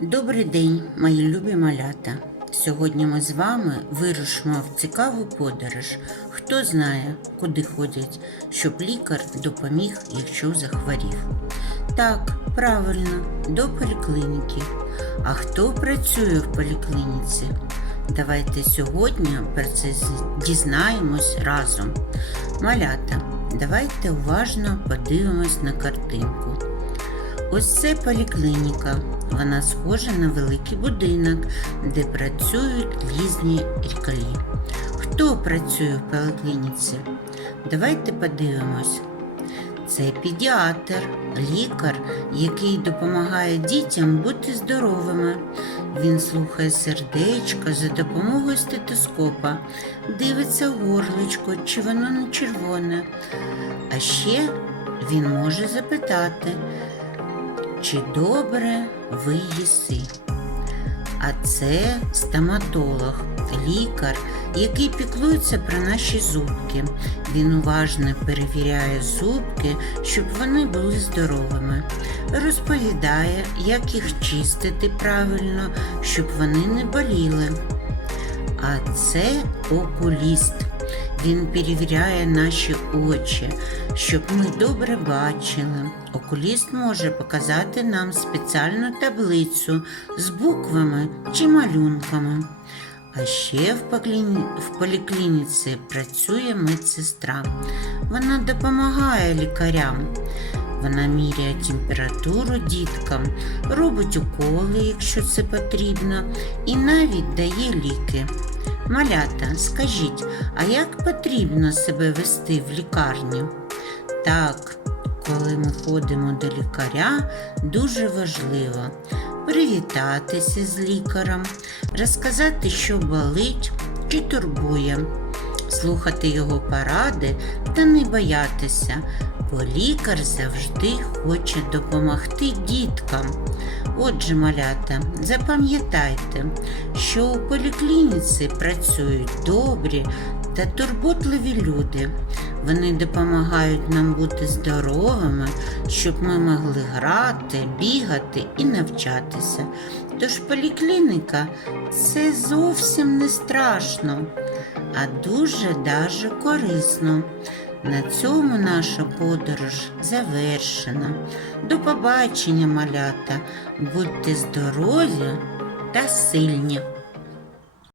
Добрий день, мої любі малята. Сьогодні ми з вами вирушимо в цікаву подорож. Хто знає, куди ходять, щоб лікар допоміг, якщо захворів. Так, правильно, до поліклініки. А хто працює в поліклініці? Давайте сьогодні про це дізнаємось разом. Малята, давайте уважно подивимось на картинку. Ось це поліклініка. Вона схожа на великий будинок, де працюють різні лікарі. Хто працює в поліклініці? Давайте подивимось. Це педіатр, лікар, який допомагає дітям бути здоровими. Він слухає сердечко за допомогою стетоскопа, дивиться в горличко, чи воно не червоне. А ще він може запитати, чи добре ви їси. А це стоматолог, лікар, який піклується про наші зубки. Він уважно перевіряє зубки, щоб вони були здоровими. Розповідає, як їх чистити правильно, щоб вони не боліли. А це окуліст. Він перевіряє наші очі, щоб ми добре бачили. Окуліст може показати нам спеціальну таблицю з буквами чи малюнками. А ще в поліклініці працює медсестра. Вона допомагає лікарям. Вона міряє температуру діткам, робить уколи, якщо це потрібно, і навіть дає ліки. Малята, скажіть, а як потрібно себе вести в лікарні? Так, коли ми ходимо до лікаря, дуже важливо привітатися з лікарем, розказати, що болить чи турбує, слухати його поради та не боятися, бо лікар завжди хоче допомогти діткам. Отже, малята, запам'ятайте, що у поліклініці працюють добрі та турботливі люди. Вони допомагають нам бути здоровими, щоб ми могли грати, бігати і навчатися. Тож поліклініка це зовсім не страшно, а дуже даже корисно. На цьому наша подорож завершена. До побачення, малята! Будьте здорові та сильні!